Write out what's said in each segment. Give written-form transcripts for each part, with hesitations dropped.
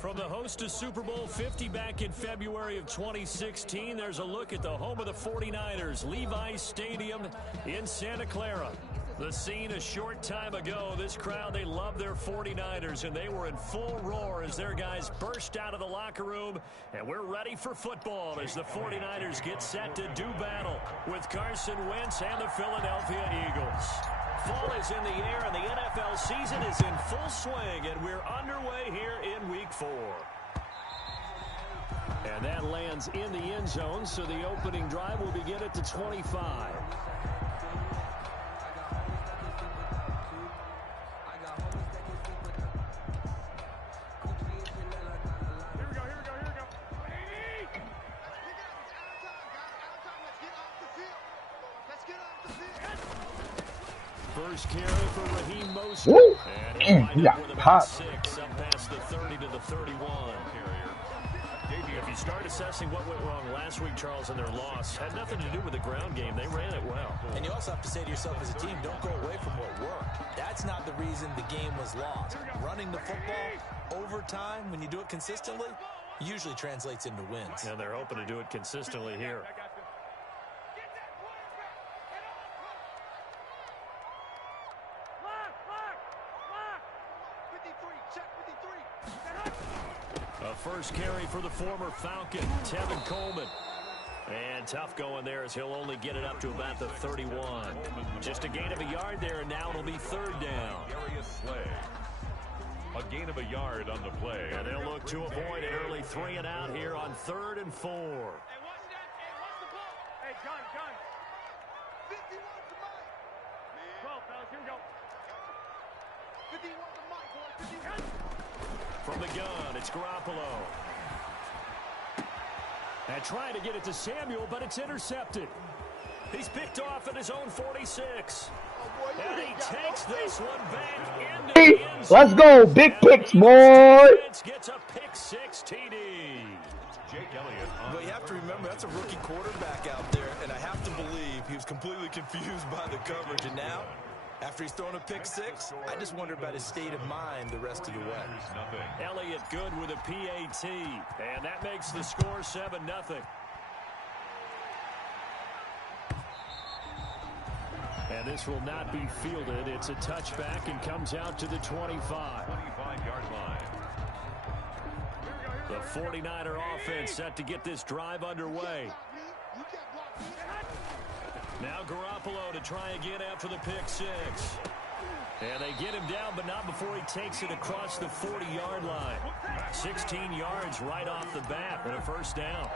From the host to Super Bowl 50 back in February of 2016, there's a look at the home of the 49ers, Levi Stadium in Santa Clara. The scene a short time ago. This crowd, they love their 49ers, and they were in full roar as their guys burst out of the locker room. And we're ready for football as the 49ers get set to do battle with Carson Wentz and the Philadelphia Eagles. Fall is in the air, and the NFL season is in full swing, and we're underway here in Week 4. And that lands in the end zone, so the opening drive will begin at the 25. First carry for Raheem Mostert. And he got popped. 6 up past the 30 to the 31. If you start assessing what went wrong last week, Charles, in their loss, had nothing to do with the ground game. They ran it well. And you also have to say to yourself as a team, don't go away from what worked. That's not the reason the game was lost. Running the football over time, when you do it consistently, usually translates into wins. And they're hoping to do it consistently here. First carry for the former Falcon, Tevin Coleman. And tough going there as he'll only get it up to about the 31. Just a gain of a yard there, and now it'll be third down. A gain of a yard on the play. And they'll look to avoid an early 3 and out here on 3rd and 4. Hey, John. 51 to Mike. 12, fellas, here we go. 51 to Mike, boys. 51. From the gun, it's Garoppolo. And trying to get it to Samuel, but it's intercepted. He's picked off at his own 46. And he takes this one back into the end zone. Let's go, big picks, boy. Gets a pick 6 TD. Jake Elliott. But you have to remember, that's a rookie quarterback out there, and I have to believe he was completely confused by the coverage. And now, after he's thrown a pick 6, I just wonder about his state of mind the rest of the way. Elliott good with a PAT, and that makes the score 7-0. And this will not be fielded. It's a touchback and comes out to the 25. 25-yard line. The 49er offense set to get this drive underway. Now Garoppolo to try again after the pick 6. And they get him down, but not before he takes it across the 40-yard line. 16 yards right off the bat and a first down.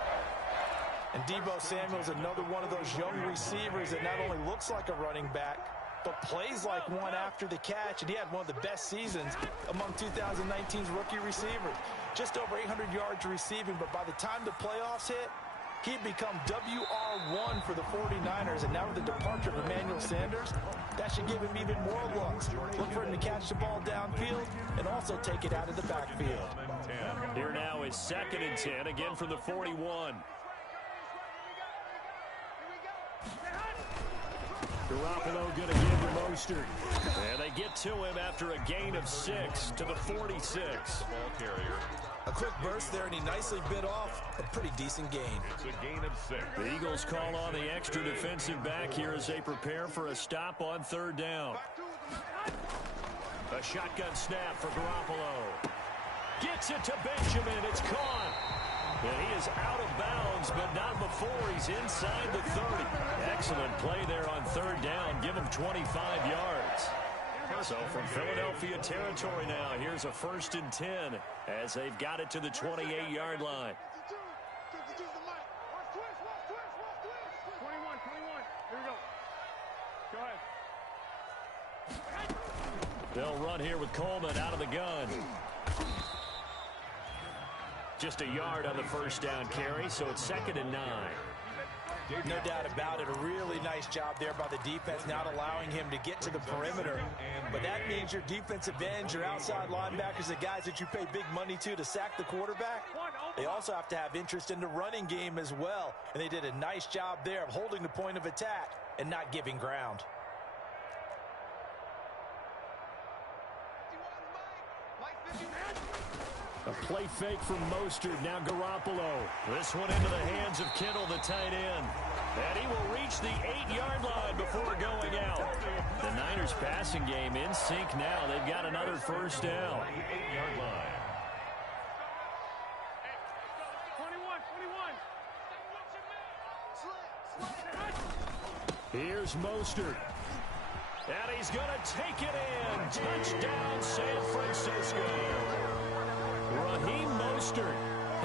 And Deebo Samuel's another one of those young receivers that not only looks like a running back, but plays like one after the catch. And he had one of the best seasons among 2019's rookie receivers. Just over 800 yards receiving, but by the time the playoffs hit, he'd become WR1 for the 49ers, and now with the departure of Emmanuel Sanders, that should give him even more looks. Look for him to catch the ball downfield and also take it out of the backfield. Here now is 2nd and 10, again from the 41. Garoppolo going to give to Mostert. And they get to him after a gain of 6 to the 46. Ball carrier. A quick burst there, and he nicely bit off a pretty decent gain. It's a gain of 6. The Eagles call on the extra defensive back here as they prepare for a stop on 3rd down. A shotgun snap for Garoppolo. Gets it to Benjamin. It's caught. And he is out of bounds, but not before he's inside the 30. Excellent play there on 3rd down. Give him 25 yards. So from Philadelphia territory now, here's a 1st and 10 as they've got it to the 28-yard line. 21. Here we go. Go ahead. They'll run here with Coleman out of the gun. Just a yard on the first down carry, so it's 2nd and 9. No doubt about it. A really nice job there by the defense, not allowing him to get to the perimeter. But that means your defensive ends, your outside linebackers, the guys that you pay big money to sack the quarterback, they also have to have interest in the running game as well. And they did a nice job there of holding the point of attack and not giving ground. A play fake from Mostert. Now Garoppolo. This one into the hands of Kittle, the tight end. And he will reach the 8-yard line before going out. The Niners passing game in sync now. They've got another first down. 8-yard line. 21. Here's Mostert. And he's going to take it in. Touchdown, San Francisco. Raheem Mostert,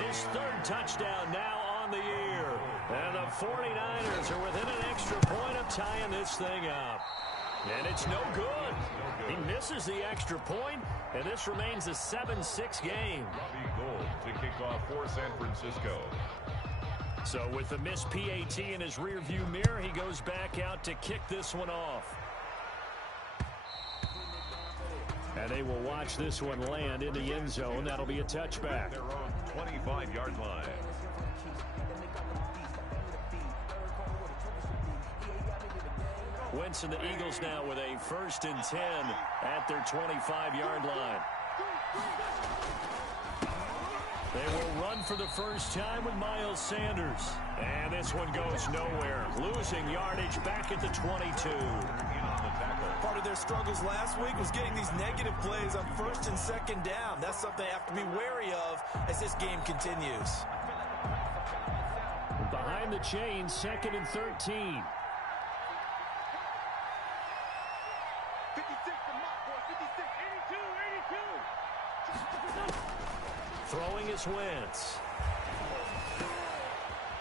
his third touchdown now on the year. And the 49ers are within an extra point of tying this thing up. And it's no good. He misses the extra point, and this remains a 7-6 game. Robbie Gould to kick off for San Francisco. So with the missed PAT in his rearview mirror, he goes back out to kick this one off. And they will watch this one land in the end zone. That'll be a touchback. Their own 25-yard line. Wentz and the Eagles now with a 1st and 10 at their 25-yard line. They will run for the first time with Miles Sanders. And this one goes nowhere. Losing yardage back at the 22. Part of their struggles last week was getting these negative plays on 1st and 2nd down. That's something they have to be wary of as this game continues. Behind the chains, 2nd and 13. 56 to Mott, boy. 56. 82. Throwing is Wentz.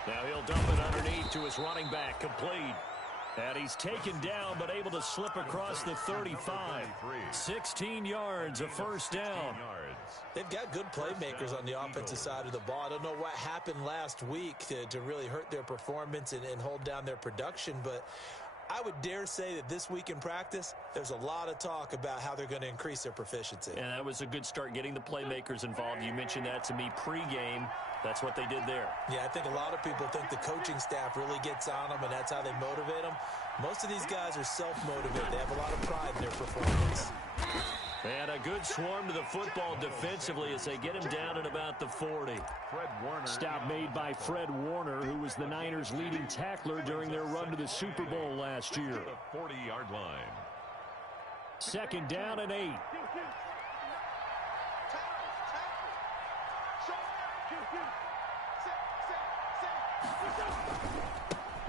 Now he'll dump it underneath to his running back, complete. And he's taken down, but able to slip across the 35. 16 yards, a first down. They've got good playmakers on the offensive side of the ball. I don't know what happened last week to really hurt their performance and hold down their production, but I would dare say that this week in practice, there's a lot of talk about how they're going to increase their proficiency. And that was a good start getting the playmakers involved. You mentioned that to me pregame. That's what they did there. Yeah, I think a lot of people think the coaching staff really gets on them, and that's how they motivate them. Most of these guys are self-motivated. They have a lot of pride in their performance. And a good swarm to the football defensively as they get him down at about the 40. Fred Warner. Stop made by Fred Warner, who was the Niners' leading tackler during their run to the Super Bowl last year. The 40-yard line. 2nd down and 8.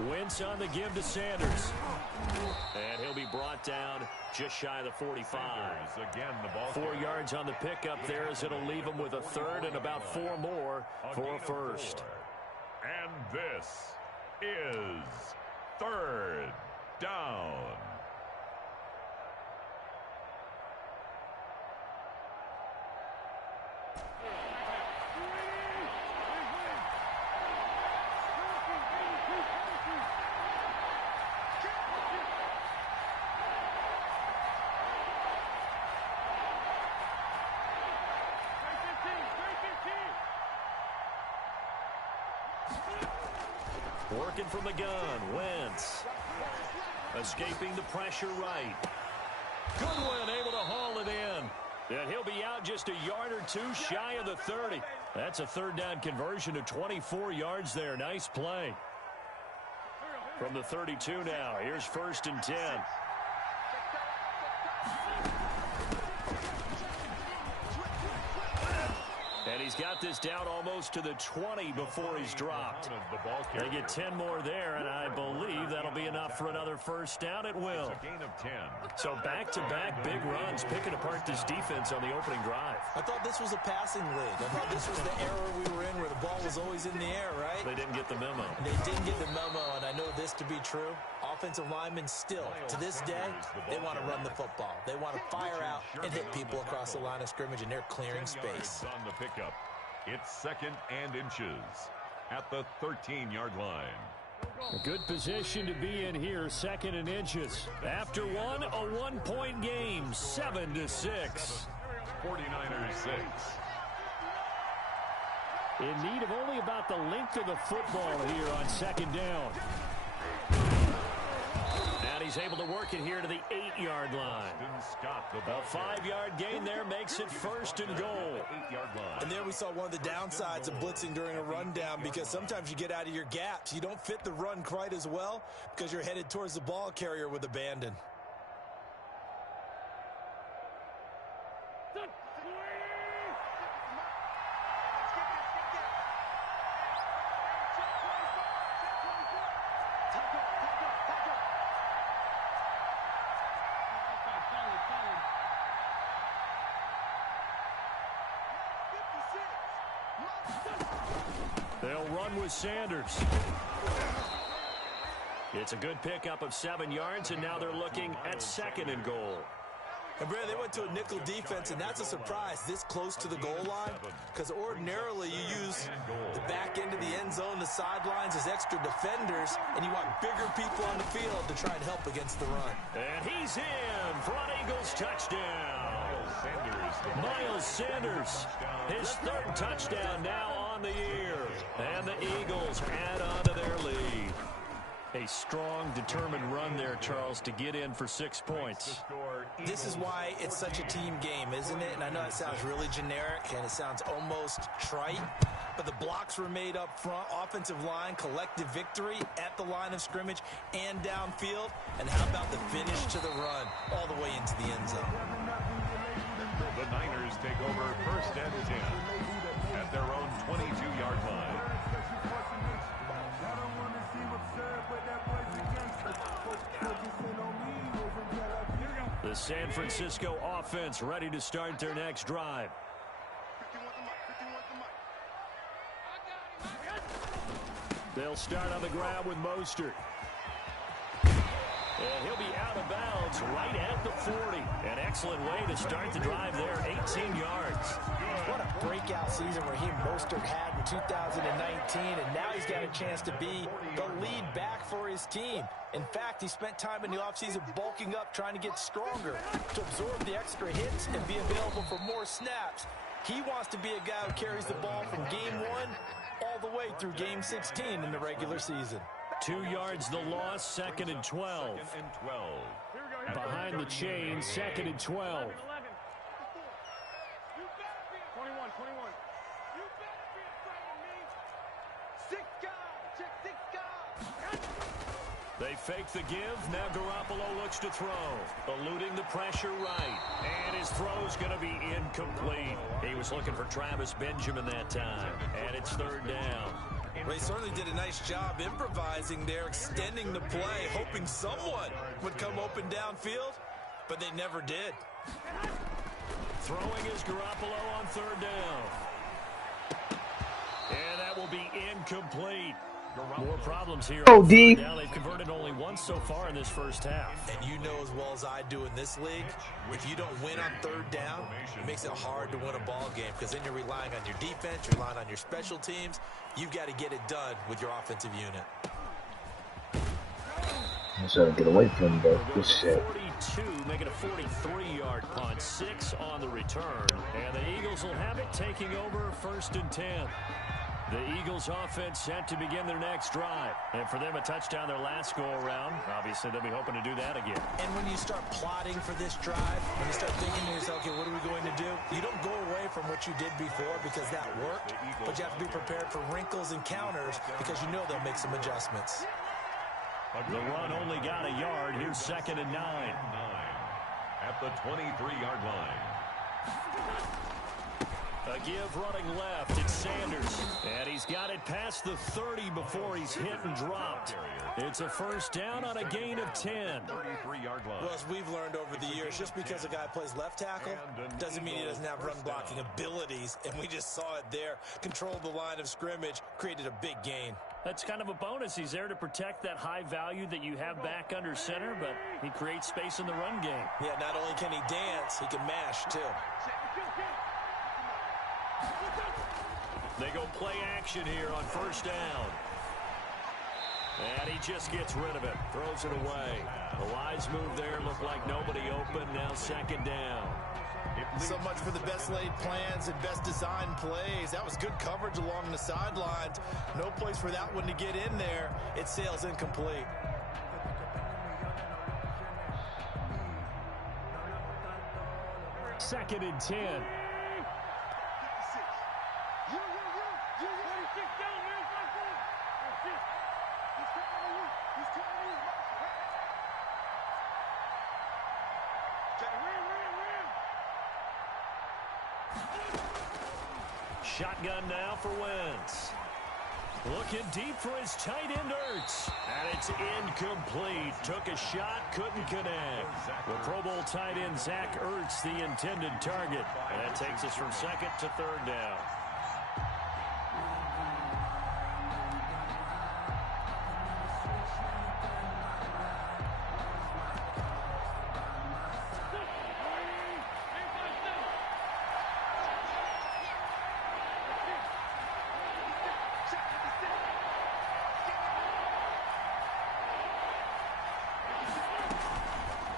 Wentz on the give to Sanders. And he'll be brought down just shy of the 45. Again, the ball 4 yards on the pickup there as it'll leave him with a 3rd and about 4 more for a first. And this is 3rd down. Working from the gun, Wentz. Escaping the pressure right. Goodwin able to haul it in. And he'll be out just a yard or two shy of the 30. That's a 3rd down conversion to 24 yards there. Nice play. From the 32 now, here's 1st and 10. And he's got this down almost to the 20 before he's dropped. They get 10 more there, and I believe that'll be enough for another first down. It will. It's a gain of 10. So back-to-back big runs, picking apart this defense on the opening drive. I thought this was a passing league. I thought this was the era we were in where the ball was always in the air, right? They didn't get the memo. They didn't get the memo, and I know this to be true. Offensive linemen still, to this day, they want to run the football. They want to fire out and hit people across the line of scrimmage, and they're clearing space. On the pickup. It's 2nd and inches at the 13-yard line. A good position to be in here, 2nd and inches. After one, a 1-point game, 7-6. 49ers 6. In need of only about the length of the football here on 2nd down. And he's able to work it here to the 8-yard line. A 5-yard gain there makes it first and goal. And there we saw one of the downsides of blitzing during a rundown, because sometimes you get out of your gaps. You don't fit the run quite as well because you're headed towards the ball carrier with abandon. They'll run with Sanders. It's a good pickup of 7 yards, and now they're looking at 2nd and goal. And Brad, they went to a nickel defense, and that's a surprise this close to the goal line, because ordinarily you use the back end of the end zone, the sidelines as extra defenders, and you want bigger people on the field to try and help against the run. And he's in for an Eagles touchdown. Miles Sanders, his 3rd touchdown now on the year. And the Eagles add on to their lead. A strong, determined run there, Charles, to get in for 6 points. This is why it's such a team game, isn't it? And I know it sounds really generic and it sounds almost trite, but the blocks were made up front, offensive line, collective victory at the line of scrimmage and downfield. And how about the finish to the run all the way into the end zone? The Niners take over 1st and 10 at their own 22-yard line. The San Francisco offense ready to start their next drive. They'll start on the ground with Mostert. And he'll be out of bounds right at the 40. An excellent way to start the drive there, 18 yards. What a breakout season Raheem Mostert had in 2019, and now he's got a chance to be the lead back for his team. In fact, he spent time in the offseason bulking up, trying to get stronger, to absorb the extra hits and be available for more snaps. He wants to be a guy who carries the ball from game 1 all the way through game 16 in the regular season. 2 yards the loss, 2nd and 12. Behind the chain, 2nd and 12. 21. You better be afraid of me. 6 guys. Check 6 guys. They fake the give. Now Garoppolo looks to throw. Eluding the pressure right. And his throw's going to be incomplete. He was looking for Travis Benjamin that time. And it's 3rd down. Well, he certainly did a nice job improvising there, extending the play, hoping someone would come open downfield, but they never did. Throwing is Garoppolo on 3rd down. And that will be incomplete. More problems here. Oh, D. Now they've converted only once so far in this first half. And you know as well as I do in this league, if you don't win on 3rd down, it makes it hard to win a ball game, because then you're relying on your defense, you're relying on your special teams. You've got to get it done with your offensive unit. I'm trying to get away from this shit. 42, make it a 43-yard punt, 6 on the return. And the Eagles will have it, taking over 1st and 10. The Eagles offense set to begin their next drive. And for them, a touchdown their last go-around. Obviously, they'll be hoping to do that again. And when you start plotting for this drive, when you start thinking to yourself, okay, what are we going to do? You don't go away from what you did before because that worked, but you have to be prepared for wrinkles and counters because you know they'll make some adjustments. The run only got a yard. Here's 2nd and 9. At the 23-yard line. A give running left, it's Sanders. And he's got it past the 30 before he's hit and dropped. It's a 1st down on a gain of 10. 33-yard line. Well, as we've learned over the years, just because a guy plays left tackle doesn't mean he doesn't have run blocking abilities. And we just saw it there. Controlled the line of scrimmage, created a big gain. That's kind of a bonus. He's there to protect that high value that you have back under center, but he creates space in the run game. Yeah, not only can he dance, he can mash too. They go play action here on 1st down. And he just gets rid of it. Throws it away. The wise move there. Looked like nobody open. Now 2nd down. So much for the best laid plans and best designed plays. That was good coverage along the sidelines. No place for that one to get in there. It sails incomplete. 2nd and 10. Shotgun now for Wentz. Looking deep for his tight end, Ertz. And it's incomplete. Took a shot, couldn't connect. The Pro Bowl tight end, Zach Ertz, the intended target. And that takes us from 2nd to 3rd down.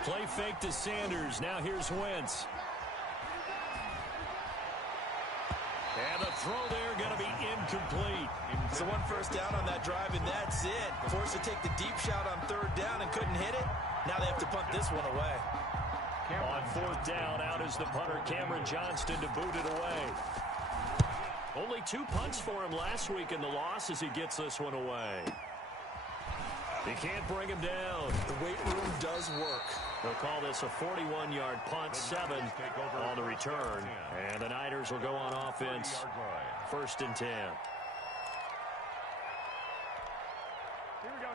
Play fake to Sanders. Now here's Wentz. And the throw there going to be incomplete. So 1 first down on that drive, and that's it. Forced to take the deep shot on 3rd down and couldn't hit it. Now they have to punt this one away. On 4th down, out is the punter, Cameron Johnston, to boot it away. Only 2 punts for him last week in the loss as he gets this one away. He can't bring him down. The weight room does work. They'll call this a 41-yard punt, 7 on the return. And the Niners will go on offense, 1st and 10.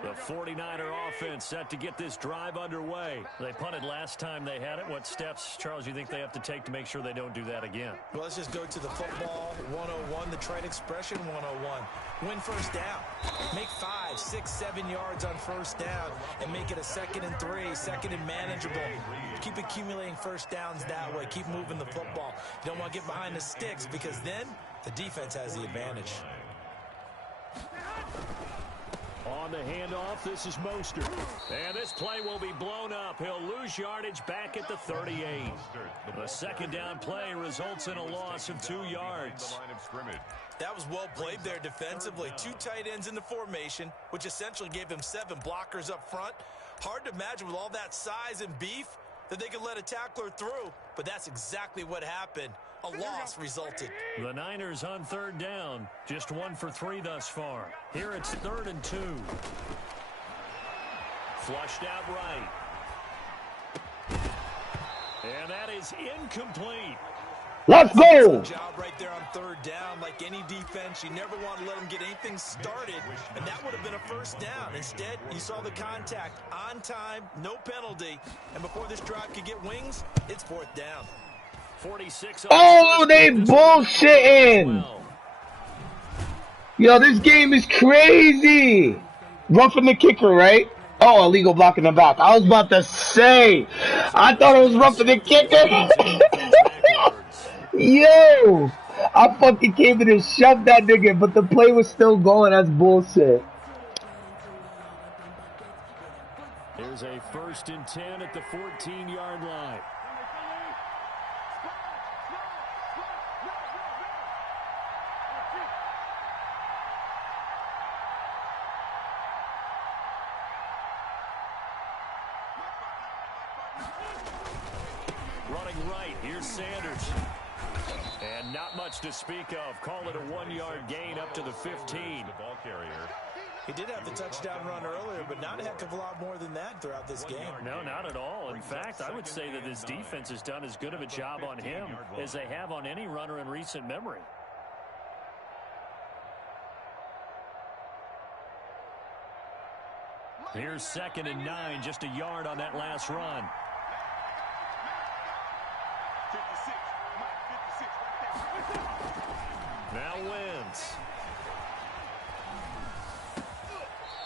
The 49er offense set to get this drive underway. They punted last time they had it. What steps, Charles, you think they have to take to make sure they don't do that again? Well, let's just go to the football 101, the trade expression 101. Win first down. Make 5, 6, 7 yards on first down and make it a 2nd and 3, 2nd and manageable. Keep accumulating first downs that way. Keep moving the football. You don't want to get behind the sticks because then the defense has the advantage. On the handoff, this is Mostert. And this play will be blown up. He'll lose yardage back at the 38. The 2nd down play results in a loss of 2 yards. That was well played there defensively. 2 tight ends in the formation, which essentially gave them 7 blockers up front. Hard to imagine with all that size and beef that they could let a tackler through, but that's exactly what happened. A loss resulted. The Niners on 3rd down, just 1 for 3 thus far. Here it's 3rd and 2. Flushed out right. And that is incomplete. Let's go! Job right there on 3rd down. Like any defense, you never want to let them get anything started, and that would have been a first down. Instead, you saw the contact on time, no penalty, and before this drive could get wings, it's 4th down. 46. Oh, they bullshitting! Yo, this game is crazy! Roughing the kicker, right? Oh, illegal block in the back. I was about to say, I thought it was roughing the kicker. Yo, I fucking came in and shoved that nigga, but the play was still going. That's bullshit. Here's a 1st and 10 at the 14-yard line. Running right, here's Sanders. And not much to speak of. Call it a 1-yard gain up to the 15. The ball carrier. He did have the touchdown run earlier, but not a heck of a lot more than that throughout this game. No, not at all. In fact, I would say that this defense has done as good of a job on him as they have on any runner in recent memory. Here's 2nd and 9, just a yard on that last run. Now Wentz.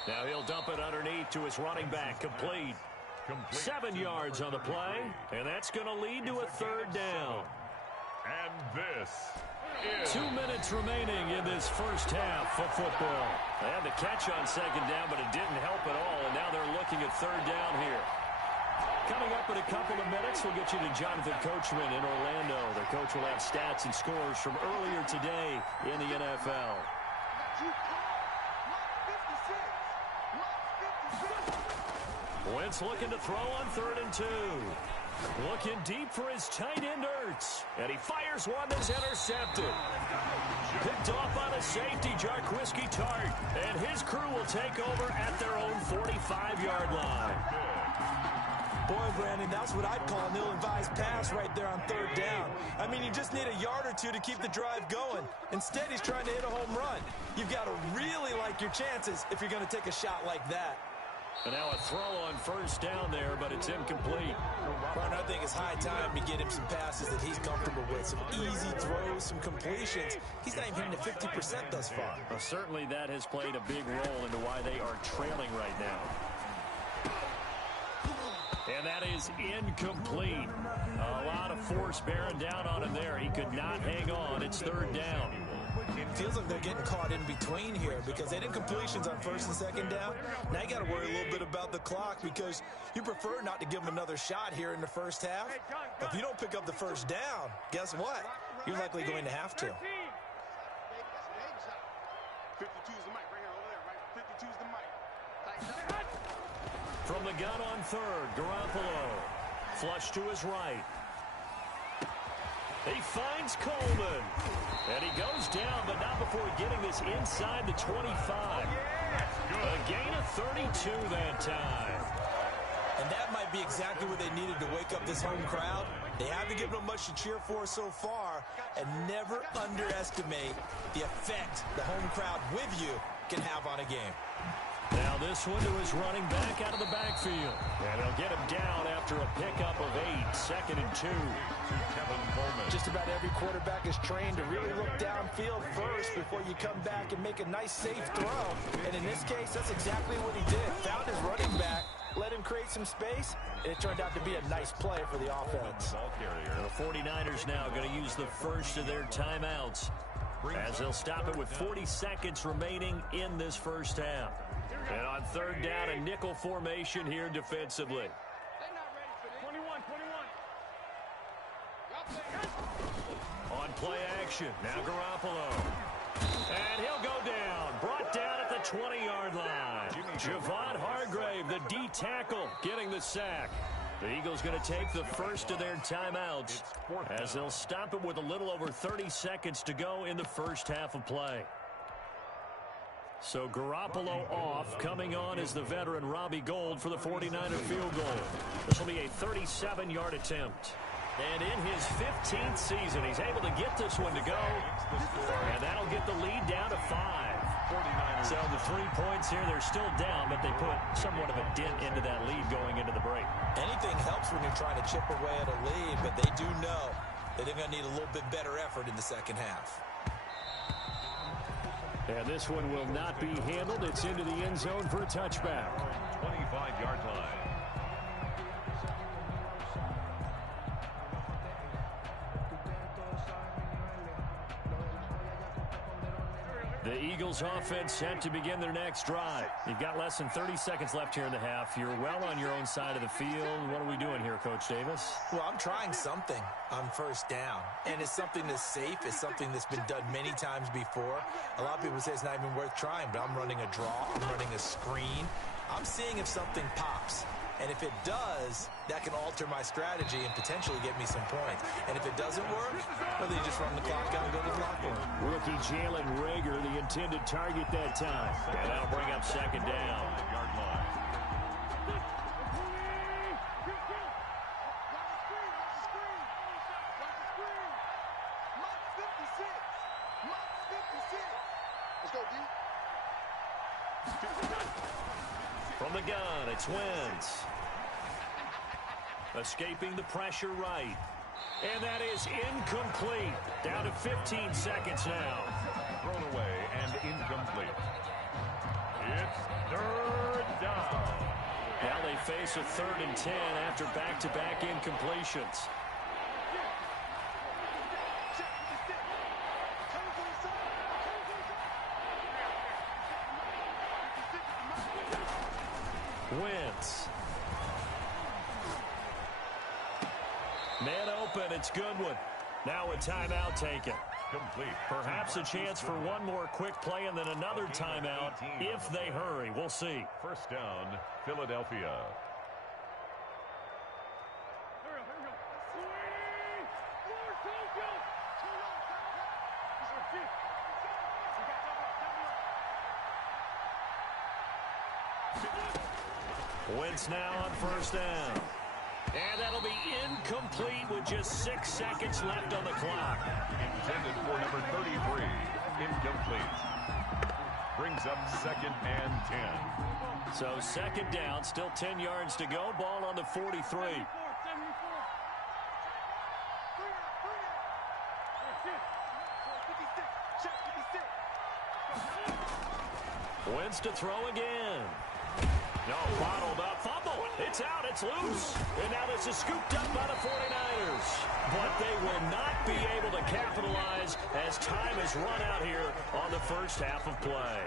Now he'll dump it underneath to his running back. Complete. 7 yards on the play, and that's going to lead to a 3rd down. And this is 2 minutes remaining in this first half of football. They had the catch on 2nd down, but it didn't help at all, and now they're looking at 3rd down here. Coming up in a couple of minutes, we'll get you to Jonathan Coachman in Orlando. The coach will have stats and scores from earlier today in the NFL. Wentz looking to throw on 3rd and 2. Looking deep for his tight end Ertz. And he fires one that's intercepted. Picked off on a safety, Jarquiski Tart. And his crew will take over at their own 45-yard line. Boy, Brandon, that's what I'd call an ill-advised pass right there on third down. I mean, you just need a yard or two to keep the drive going. Instead, he's trying to hit a home run. You've got to really like your chances if you're going to take a shot like that. And now a throw on first down there, but it's incomplete. Ron, I think it's high time to get him some passes that he's comfortable with. Some easy throws, some completions. He's not even hitting to 50% thus far. Well, certainly that has played a big role into why they are trailing right now. And that is incomplete. A lot of force bearing down on him there. He could not hang on. It's third down. It feels like they're getting caught in between here because they did completions on first and second down. Now you got to worry a little bit about the clock because you prefer not to give them another shot here in the first half. If you don't pick up the first down, guess what? You're likely going to have to. 52's the mic right here over there, right? 52's the mic. From the gun on third, Garoppolo. Flush to his right. He finds Coleman. And he goes down, but not before getting this inside the 25. A gain of 32 that time. And that might be exactly what they needed to wake up this home crowd. They haven't given them much to cheer for so far. And never underestimate the effect the home crowd with you can have on a game. Now this one to his running back out of the backfield. And he'll get him down after a pickup of 8, second and 2. Just about every quarterback is trained to really look downfield first before you come back and make a nice, safe throw. And in this case, that's exactly what he did. Found his running back, let him create some space, and it turned out to be a nice play for the offense. The 49ers now going to use the first of their timeouts as they'll stop it with 40 seconds remaining in this first half. And on third down, a nickel formation here defensively. They're not ready for this. 21. On play action, now Garoppolo. And he'll go down. Brought down at the 20-yard line. Javon Hargrave, the D tackle, getting the sack. The Eagles going to take the first of their timeouts as they'll stop it with a little over 30 seconds to go in the first half of play. So Garoppolo off. Coming on is the veteran Robbie Gould for the 49er field goal. This will be a 37-yard attempt. And in his 15th season, he's able to get this one to go. And that'll get the lead down to 5. So the 3 points here, they're still down, but they put somewhat of a dent into that lead going into the break. Anything helps when you're trying to chip away at a lead, but they do know that they're going to need a little bit better effort in the second half. And this one will not be handled. It's into the end zone for a touchback. 25-yard line. The Eagles offense set to begin their next drive. You've got less than 30 seconds left here in the half. You're well on your own side of the field. What are we doing here, Coach Davis? Well, I'm trying something on first down, and it's something that's safe. It's something that's been done many times before. A lot of people say it's not even worth trying, but I'm running a draw. I'm running a screen. I'm seeing if something pops. And if it does, that can alter my strategy and potentially get me some points. And if it doesn't work, well, then you just run the clock out and go to the locker room. Rookie Jalen Reagor, the intended target that time. And that'll bring up second down. From the gun, it's Wentz. Escaping the pressure right. And that is incomplete. Down to 15 seconds now. Thrown away and incomplete. It's third down. Now they face a 3rd and 10 after back-to-back incompletions. Wentz. Man open, it's Goodwin. Now a timeout taken. Complete. Perhaps a chance for one more quick play and then another timeout if they hurry. We'll see. First down, Philadelphia. Wentz now on first down. And that'll be incomplete with just 6 seconds left on the clock. Intended for number 33. Incomplete. Brings up 2nd and 10. So 2nd down, still 10 yards to go. Ball on the 43. Wentz to throw again. No, bottled up, fumble. It's out, it's loose. And now this is scooped up by the 49ers. But they will not be able to capitalize as time has run out here on the first half of play.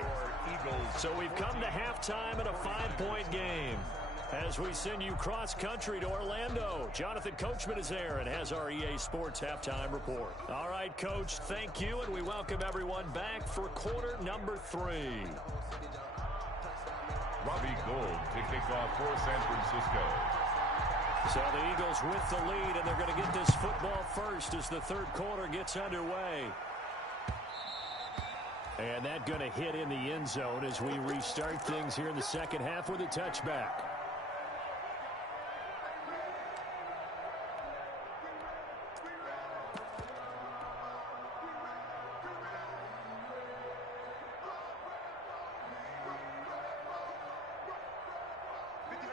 So we've come to halftime in a 5-point game. As we send you cross-country to Orlando, Jonathan Coachman is there and has our EA Sports halftime report. All right, Coach, thank you, and we welcome everyone back for quarter number 3. Robbie Gould to kick off for San Francisco. So the Eagles with the lead, and they're going to get this football first as the third quarter gets underway. And that going to hit in the end zone as we restart things here in the second half with a touchback.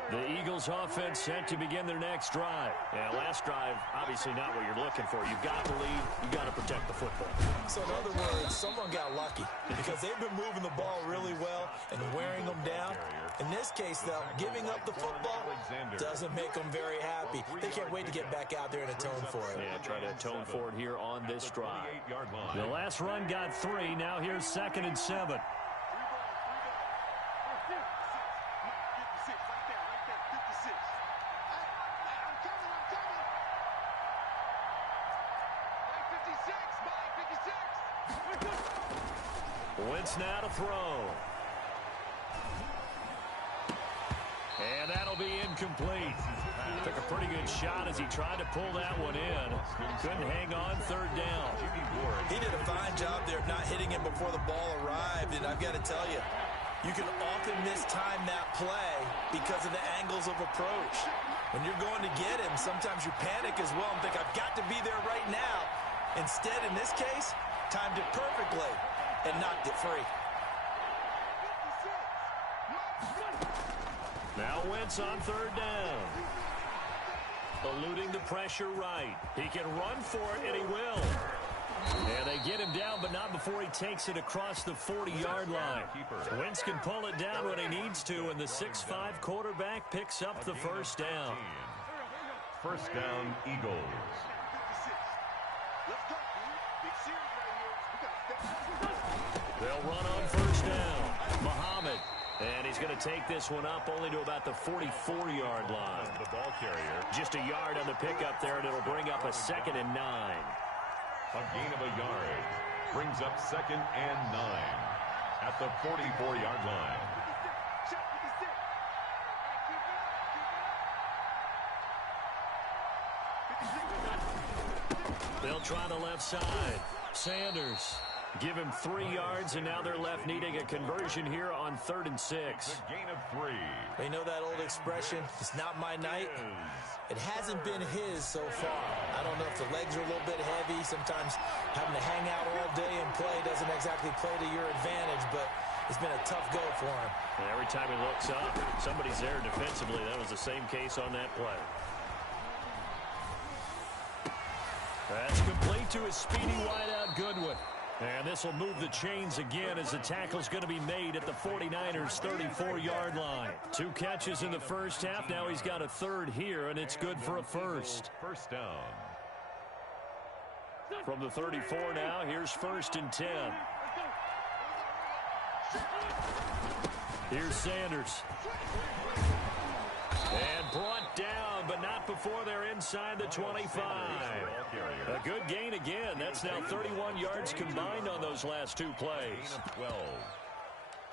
The Eagles offense set to begin their next drive. Yeah, last drive, obviously not what you're looking for. You've got to lead. You've got to protect the football. So in other words, someone got lucky because they've been moving the ball really well and wearing them down. In this case, though, giving up the football doesn't make them very happy. They can't wait to get back out there and atone for it. Yeah, try to atone for it here on this drive. The last run got 3. Now here's 2nd and 7. Wentz now to throw. And that'll be incomplete. Took a pretty good shot as he tried to pull that one in. Couldn't hang on 3rd down. He did a fine job there of not hitting him before the ball arrived. And I've got to tell you, you can often mistime that play because of the angles of approach. When you're going to get him, sometimes you panic as well and think, I've got to be there right now. Instead, in this case, timed it perfectly and knocked it free. Now Wentz on 3rd down. Eluding the pressure right. He can run for it, and he will. And they get him down, but not before he takes it across the 40-yard line. Wentz can pull it down when he needs to, and the 6'5" quarterback picks up the first down. First down, Eagles. They'll run on first down. Muhammad. And he's going to take this one up only to about the 44-yard line. The ball carrier. Just a yard on the pickup there, and it'll bring up a 2nd and 9. A gain of a yard. Brings up 2nd and 9 at the 44-yard line. They'll try the left side. Sanders. Give him 3 yards, and now they're left needing a conversion here on 3rd and 6. A gain of 3. They know that old expression, it's not my night. It hasn't been his so far. I don't know if the legs are a little bit heavy. Sometimes having to hang out all day and play doesn't exactly play to your advantage, but it's been a tough go for him. And every time he looks up, somebody's there defensively. That was the same case on that play. That's complete to his speedy wideout Goodwin. And this will move the chains again as the tackle's going to be made at the 49ers' 34-yard line. 2 catches in the first half. Now he's got a 3rd here, and it's good for a first. First down. From the 34 now, here's 1st and 10. Here's Sanders. And brought down, but not before they're inside the 25. A good gain again. That's now 31 yards combined on those last 2 plays. 12.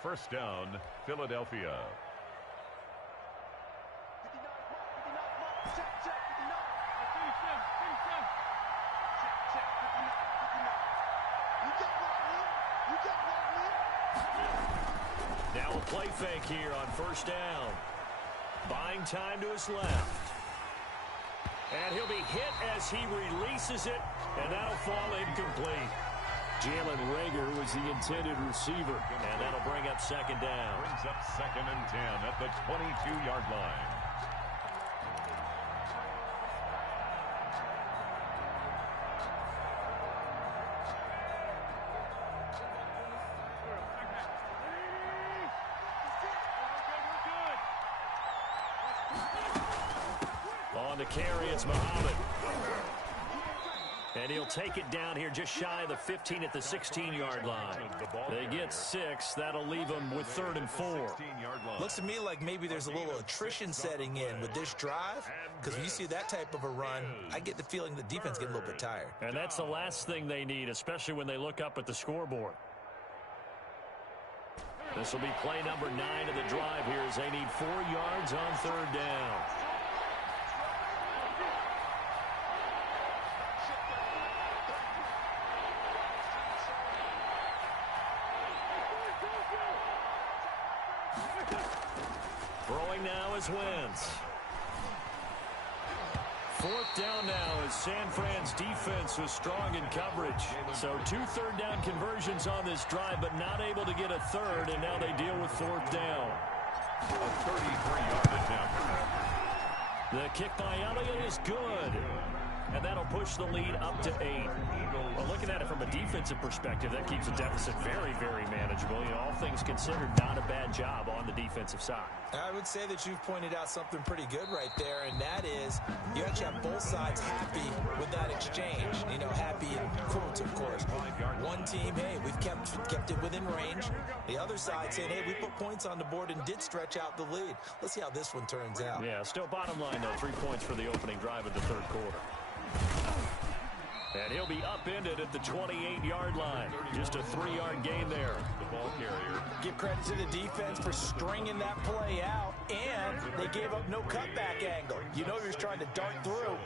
First down, Philadelphia. Now a play fake here on first down. Buying time to his left. And he'll be hit as he releases it, and that'll fall incomplete. Jalen Reagor was the intended receiver, and that'll bring up second down. Brings up 2nd and 10 at the 22-yard line. On the carry, it's Muhammad. And he'll take it down here just shy of the 15 at the 16-yard line. They get 6. That'll leave them with 3rd and 4. Looks to me like maybe there's a little attrition setting in with this drive, because when you see that type of a run, I get the feeling the defense gets a little bit tired. And that's the last thing they need, especially when they look up at the scoreboard. This will be play number 9 of the drive here as they need 4 yards on 3rd down. Throwing now is Wentz. 4th down now as San Fran's defense was strong in coverage. So 2 third-down conversions on this drive, but not able to get a third, and now they deal with 4th down. A 33-yard attempt. The kick by Elliott is good. And that'll push the lead up to 8. Well, looking at it from a defensive perspective, that keeps the deficit very, very manageable. You know, all things considered, not a bad job on the defensive side. I would say that you've pointed out something pretty good right there, and that is you actually have both sides happy with that exchange. You know, happy in quotes, of course. One team, hey, we've kept it within range. The other side saying, hey, we put points on the board and did stretch out the lead. Let's see how this one turns out. Yeah, still bottom line, though, 3 points for the opening drive of the 3rd quarter. And he'll be upended at the 28-yard line. Just a 3-yard gain there. The ball carrier. Give credit to the defense for stringing that play out, and they gave up no cutback angle. You know he was trying to dart through.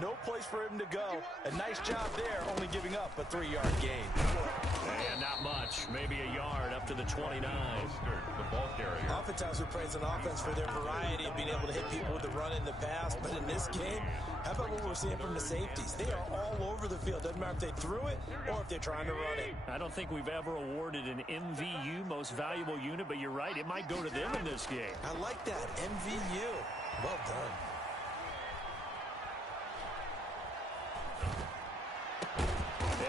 No place for him to go. A nice job there, only giving up a 3-yard gain. And not much. Maybe a yard up to the 29. The ball carrier. Oftentimes we praise an offense for their variety of being able to hit people with the run in the pass, but in this game, how about what we're seeing from the safeties? They are all over the field. Doesn't matter if they threw it or if they're trying to run it. I don't think we've ever awarded an MVU, most valuable unit, but you're right, it might go to them in this game. I like that, MVU. Well done.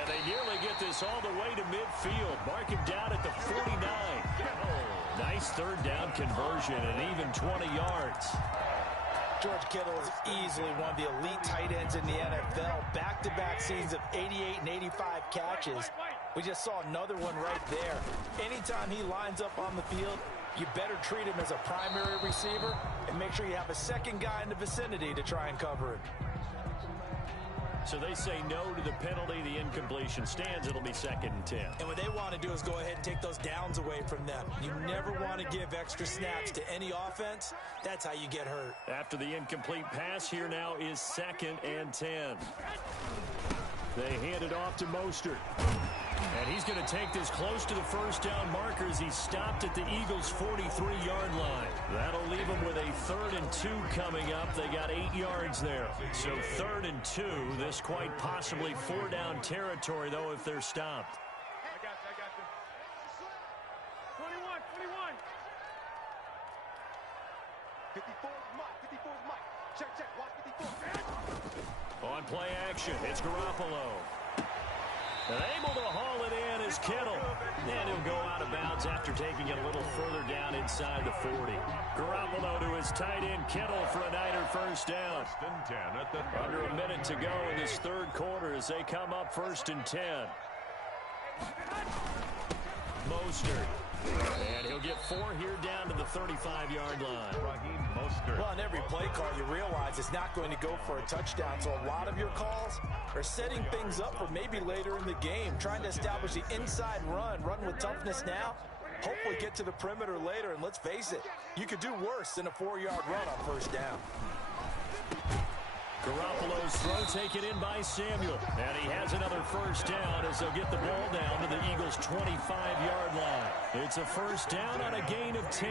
And they nearly get this all the way to midfield. Mark him down at the 49. Oh, nice 3rd down conversion and even 20 yards. George Kittle is easily one of the elite tight ends in the NFL. Back-to-back seasons of 88 and 85 catches. We just saw another one right there. Anytime he lines up on the field, you better treat him as a primary receiver and make sure you have a second guy in the vicinity to try and cover him. So they say no to the penalty. The incompletion stands. It'll be 2nd and 10. And what they want to do is go ahead and take those downs away from them. You never want to give extra snaps to any offense. That's how you get hurt. After the incomplete pass, here now is 2nd and 10. They hand it off to Mostert. And he's going to take this close to the 1st down marker as he's stopped at the Eagles' 43-yard line. That'll leave them with a 3rd and 2 coming up. They got 8 yards there. So 3rd and 2, this quite possibly 4-down territory, though, if they're stopped. I got you. 21. 54 is Mike. 54 is Mike. Check. Watch 54. On play action, it's Garoppolo. And able to haul it in is Kittle. And he'll go out of bounds after taking it a little further down inside the 40. Garoppolo to his tight end Kittle for a Niner 1st down. 1st and 10 at the Under a minute to go in this 3rd quarter as they come up 1st and 10. Mostert. And he'll get 4 here down to the 35-yard line. Well, on every play call, you realize it's not going to go for a touchdown. So a lot of your calls are setting things up for maybe later in the game, trying to establish the inside run with toughness now, hopefully get to the perimeter later. And let's face it, you could do worse than a 4-yard run on 1st down. Garoppolo's throw taken in by Samuel. And he has another first down as they'll get the ball down to the Eagles' 25-yard line. It's a first down on a gain of 10.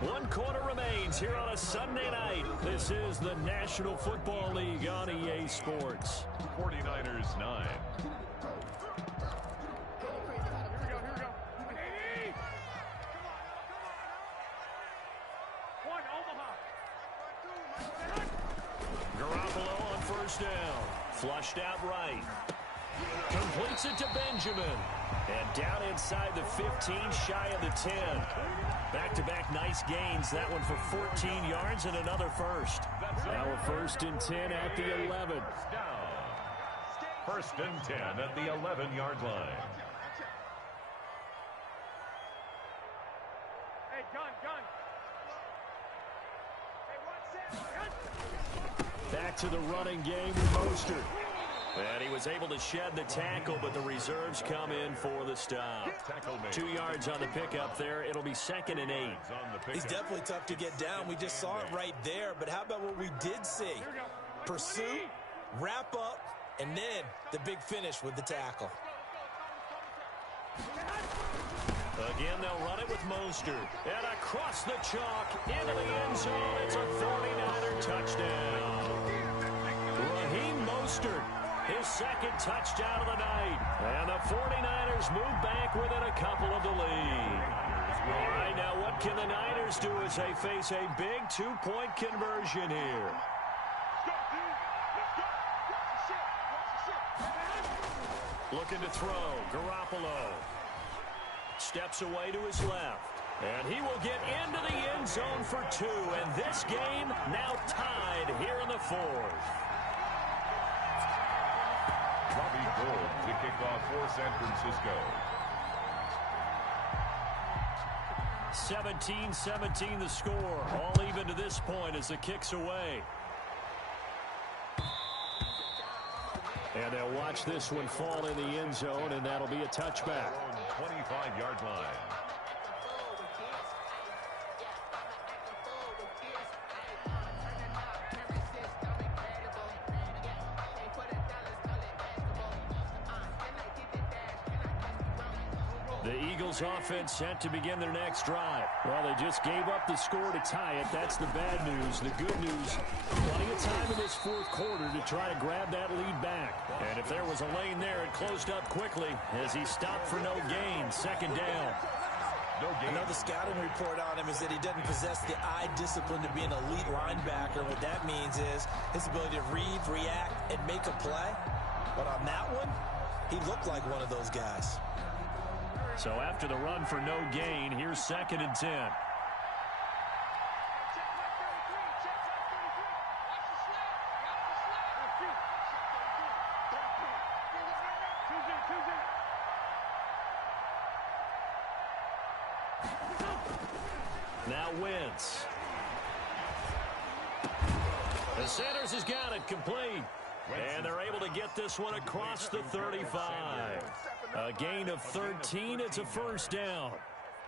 One quarter remains here on a Sunday night. This is the National Football League on EA Sports. 49ers 9. Garoppolo on first down. Flushed out right. Completes it to Benjamin. And down inside the 15, shy of the 10. Back-to-back nice gains. That one for 14 yards and another first. Now a 1st and 10 at the 11. First and 10 at the 11-yard line. Hey, gun. Back to the running game with Mostert. And he was able to shed the tackle, but the reserves come in for the stop. 2 yards on the pickup there. It'll be 2nd and 8. He's definitely tough to get down. We just saw it right there. But how about what we did see? Pursue, wrap up, and then the big finish with the tackle. Again, they'll run it with Mostert. And across the chalk, into the end zone. It's a 49er touchdown. Raheem Mostert, his 2nd touchdown of the night. And the 49ers move back within a couple of the lead. All right, now what can the Niners do as they face a big 2-point conversion here? Looking to throw, Garoppolo. Steps away to his left. And he will get into the end zone for 2. And this game now tied here in the 4th. Bobby Gould to kick off for San Francisco. 17-17 the score. All even to this point as the kick's away. And they'll watch this one fall in the end zone, and that'll be a touchback. 25-yard line. The Eagles offense set to begin their next drive. Well, they just gave up the score to tie it. That's the bad news. The good news, plenty of time in this 4th quarter to try to grab that lead back. And if there was a lane there, it closed up quickly as he stopped for no gain. 2nd down. I know the scouting report on him is that he doesn't possess the eye discipline to be an elite linebacker. What that means is his ability to read, react, and make a play. But on that one, he looked like one of those guys. So after the run for no gain, here's 2nd and 10. Now Wentz. The Sanders has got it complete. And they're able to get this one across the 35. A gain of 13. It's a first down.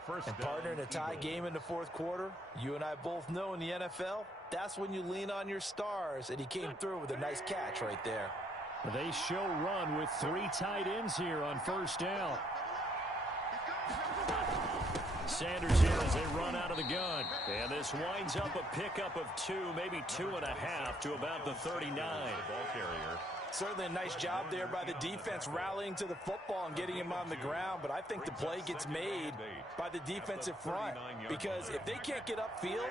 And partner, in a tie game in the 4th quarter, you and I both know in the NFL, that's when you lean on your stars. And he came through with a nice catch right there. They show run with 3 tight ends here on first down. Sanders here as they run out of the gun. And this winds up a pickup of 2, maybe 2.5 to about the 39. Ball carrier. Certainly a nice job there by the defense rallying to the football and getting him on the ground. But I think the play gets made by the defensive front. Because if they can't get upfield,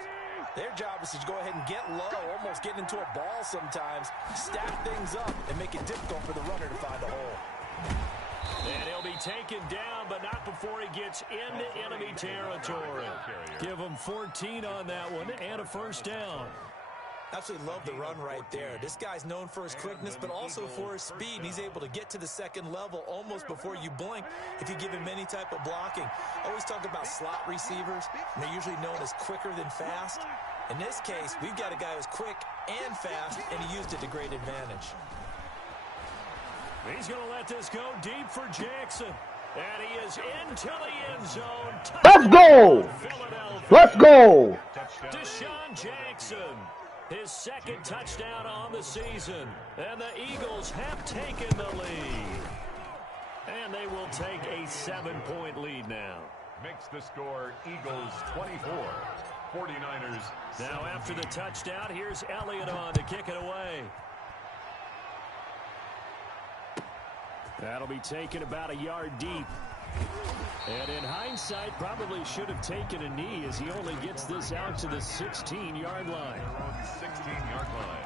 their job is to go ahead and get low, almost get into a ball sometimes, stack things up, and make it difficult for the runner to find a hole. And he'll be taken down, but not before he gets into enemy territory. Give him 14 on that one and a first down. Absolutely love the run right there. This guy's known for his quickness, but also for his speed. And he's able to get to the 2nd level almost before you blink if you give him any type of blocking. I always talk about slot receivers, and they're usually known as quicker than fast. In this case, we've got a guy who's quick and fast, and he used it to great advantage. He's going to let this go deep for Jackson. And he is into the end zone. Let's go! Let's go! Deshaun Jackson, his second touchdown on the season. And the Eagles have taken the lead. And they will take a 7-point lead now. Makes the score Eagles 24, 49ers. Now after the touchdown, here's Elliott on to kick it away. That'll be taken about a yard deep. And in hindsight, probably should have taken a knee as he only gets this out to the 16-yard line. 16-yard line.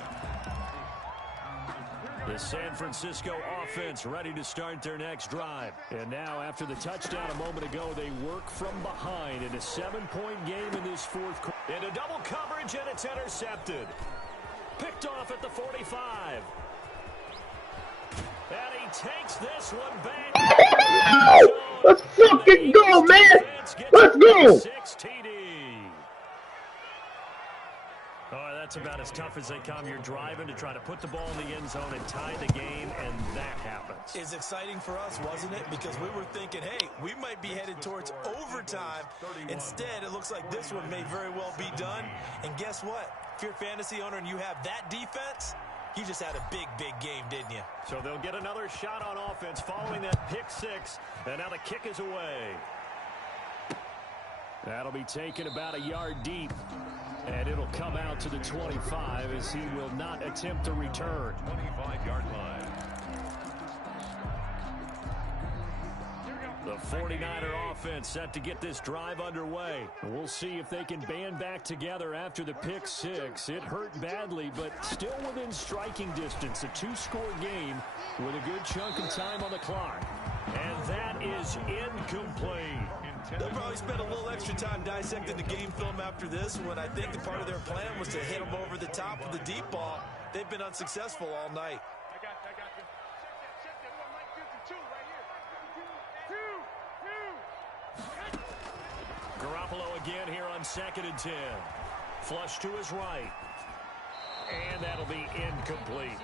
The San Francisco offense ready to start their next drive. And now after the touchdown a moment ago, they work from behind in a 7-point game in this fourth quarter. Into double coverage, and it's intercepted. Picked off at the 45. And he takes this one back. Let's fucking go, man! Let's go! 6 TD. Oh, that's about as tough as they come. You're driving to try to put the ball in the end zone and tie the game, and that happens. It's exciting for us, wasn't it? Because we were thinking, hey, we might be headed towards overtime. Instead, it looks like this one may very well be done. And guess what? If you're a fantasy owner and you have that defense, you just had a big, big game, didn't you? So they'll get another shot on offense following that pick six, and now the kick is away. That'll be taken about a yard deep, and it'll come out to the 25 as he will not attempt to return. 25-yard line. The 49er offense set to get this drive underway. We'll see if they can band back together after the pick six. It hurt badly, but still within striking distance. A 2-score game with a good chunk of time on the clock. And that is incomplete. They'll probably spend a little extra time dissecting the game film after this one. I think the part of their plan was to hit them over the top of the deep ball. They've been unsuccessful all night. I got you. Check that one, Mike. 52 right here. Two. Garoppolo again here on 2nd and 10. Flush to his right. And that'll be incomplete.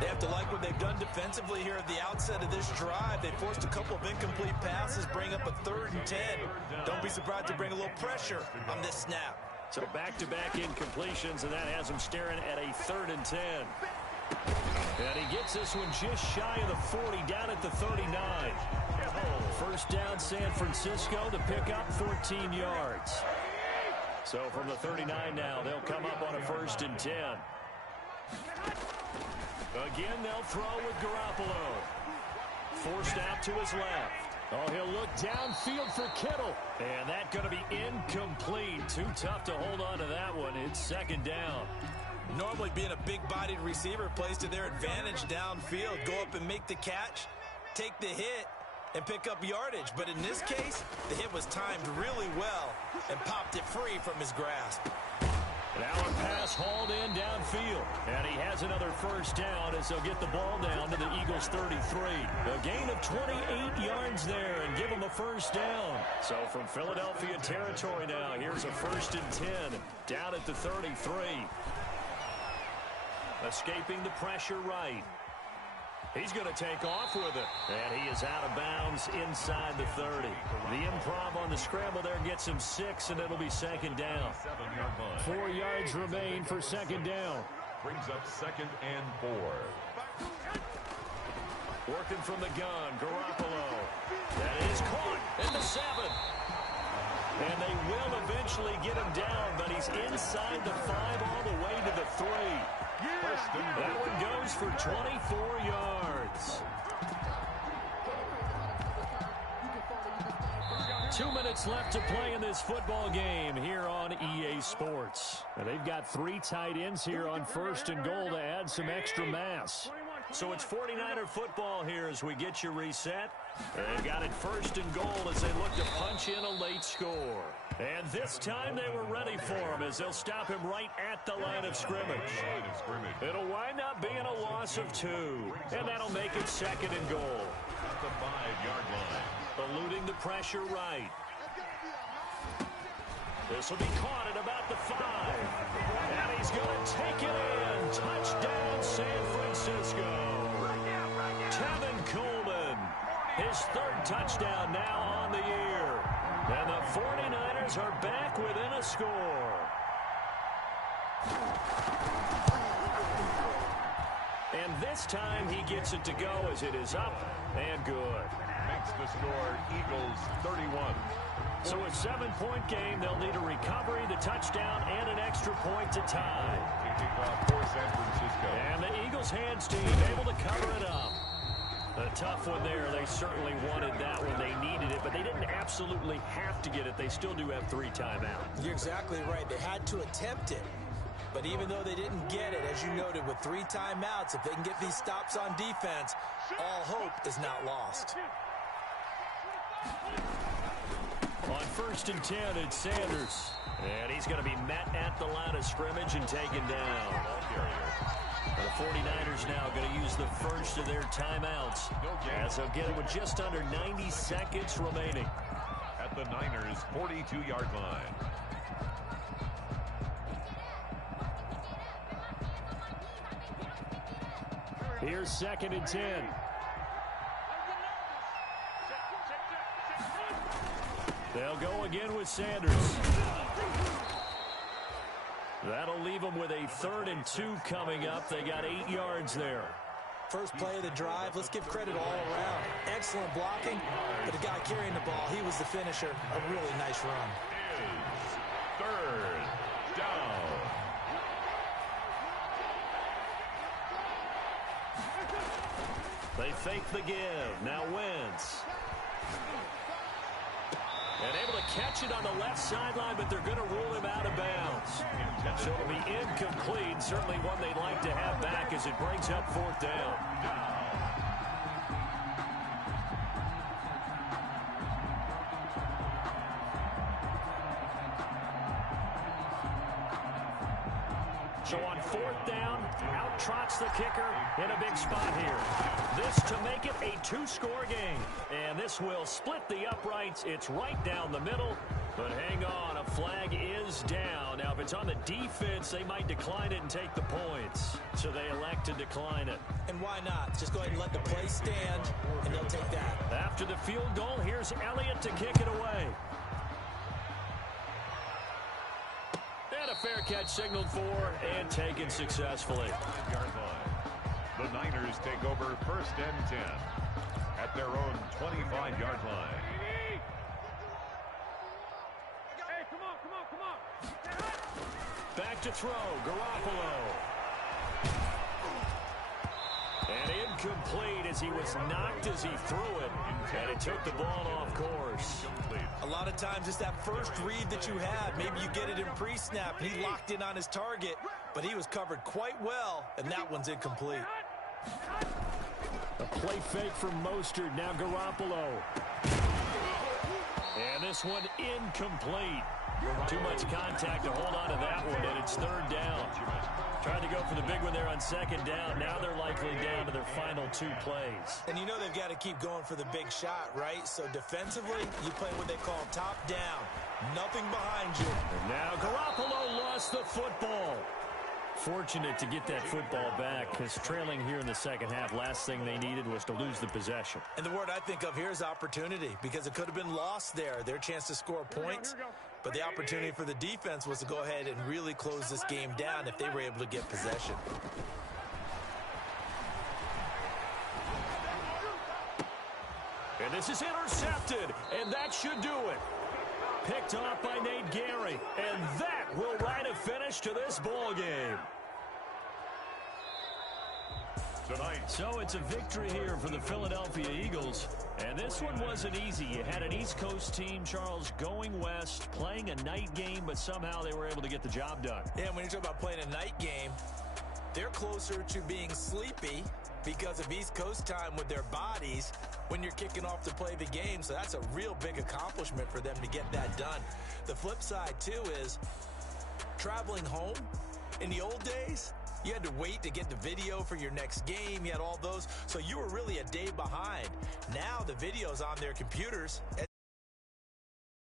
They have to like what they've done defensively here at the outset of this drive. They forced a couple of incomplete passes, bring up a 3rd and 10. Don't be surprised to bring a little pressure on this snap. So back-to-back incompletions, and that has him staring at a 3rd and 10. And he gets this one just shy of the 40, down at the 39. First down, San Francisco to pick up 14 yards. So from the 39 now, they'll come up on a 1st and 10. Again, they'll throw with Garoppolo. Forced out to his left. Oh, he'll look downfield for Kittle. And that's going to be incomplete. Too tough to hold on to that one. It's 2nd down. Normally being a big-bodied receiver plays to their advantage downfield. Go up and make the catch, take the hit, and pick up yardage. But in this case, the hit was timed really well and popped it free from his grasp. Now a pass hauled in downfield. And he has another 1st down as they'll get the ball down to the Eagles' 33. A gain of 28 yards there and give them a 1st down. So from Philadelphia territory now, here's a 1st and 10 down at the 33. Escaping the pressure right. He's going to take off with it. And he is out of bounds inside the 30. The improv on the scramble there gets him 6, and it'll be 2nd down. 4 yards remain for 2nd down. Brings up 2nd and 4. Working from the gun, Garoppolo. That is caught in the 7. And they will eventually get him down, but he's inside the 5 all the way to the 3. That one goes for 24 yards. 2 minutes left to play in this football game here on EA Sports. And they've got 3 tight ends here on 1st and goal to add some extra mass. So it's 49er football here as we get you reset. They've got it 1st and goal as they look to punch in a late score. And this time they were ready for him as they'll stop him right at the line of scrimmage. It'll wind up being a loss of 2. And that'll make it 2nd and goal. At the 5-yard line. Eluding the pressure right. This will be caught at about the 5. And he's going to take it in. Touchdown, San Francisco. Tevin Coleman. His third touchdown now on the year. And the 49ers are back within a score. And this time he gets it to go as it is up and good. Makes the score Eagles 31. So a 7-point game. They'll need a recovery, the touchdown, and an extra point to tie. Kickoff for San Francisco. And the Eagles hands team able to cover it up. A tough one there. They certainly wanted that when they needed it, but they didn't absolutely have to get it. They still do have 3 timeouts. You're exactly right. They had to attempt it. But even though they didn't get it, as you noted, with 3 timeouts, if they can get these stops on defense, all hope is not lost. On 1st and 10, it's Sanders. And he's going to be met at the line of scrimmage and taken down. The 49ers now going to use the first of their timeouts, as they'll get it with just under 90 seconds remaining. At the Niners' 42-yard line. Here's 2nd and 10. They'll go again with Sanders. That'll leave them with a 3rd and 2 coming up. They got 8 yards there. First play of the drive, let's give credit all around. Excellent blocking, but the guy carrying the ball, he was the finisher. A really nice run. Is 3rd down. They fake the give. Now Wentz. And able to catch it on the left sideline, but they're going to rule him out of bounds. So it'll be incomplete. Certainly one they'd like to have back as it brings up 4th down. So on 4th down, out trots the kicker in a big spot here. This to make it a 2-score game. And this will split the uprights. It's right down the middle. But hang on, a flag is down. Now, if it's on the defense, they might decline it and take the points. So they elect to decline it. And why not? Just go ahead and let the play stand, and they'll take that. After the field goal, here's Elliott to kick it away. And a fair catch signaled for and taken successfully. 5-yard line. The Niners take over 1st and 10 at their own 25-yard line. Hey, come on. Back to throw, Garoppolo. And incomplete as he was knocked as he threw it. And it took the ball off course. A lot of times it's that first read that you have. Maybe you get it in pre-snap. He locked in on his target, but he was covered quite well, and that one's incomplete. A play fake from Mostert. Now Garoppolo. And this one incomplete. Too much contact to hold on to that one, and it's 3rd down. Tried to go for the big one there on 2nd down. Now they're likely down to their final 2 plays. And you know they've got to keep going for the big shot, right? So defensively, you play what they call top down. Nothing behind you. And now Garoppolo lost the football. Fortunate to get that football back, because trailing here in the second half, last thing they needed was to lose the possession. And the word I think of here is opportunity, because it could have been lost there, their chance to score points. But the opportunity for the defense was to go ahead and really close this game down if they were able to get possession. And this is intercepted, and that should do it. Picked off by Nate Gary, and that will write a finish to this ball game. Tonight. So it's a victory here for the Philadelphia Eagles. And this one wasn't easy. You had an East Coast team, Charles, going west, playing a night game, but somehow they were able to get the job done. Yeah, when you talk about playing a night game, they're closer to being sleepy because of East Coast time with their bodies when you're kicking off to play the game. So that's a real big accomplishment for them to get that done. The flip side, too, is traveling home in the old days, you had to wait to get the video for your next game. You had all those. So you were really a day behind. Now the video's on their computers.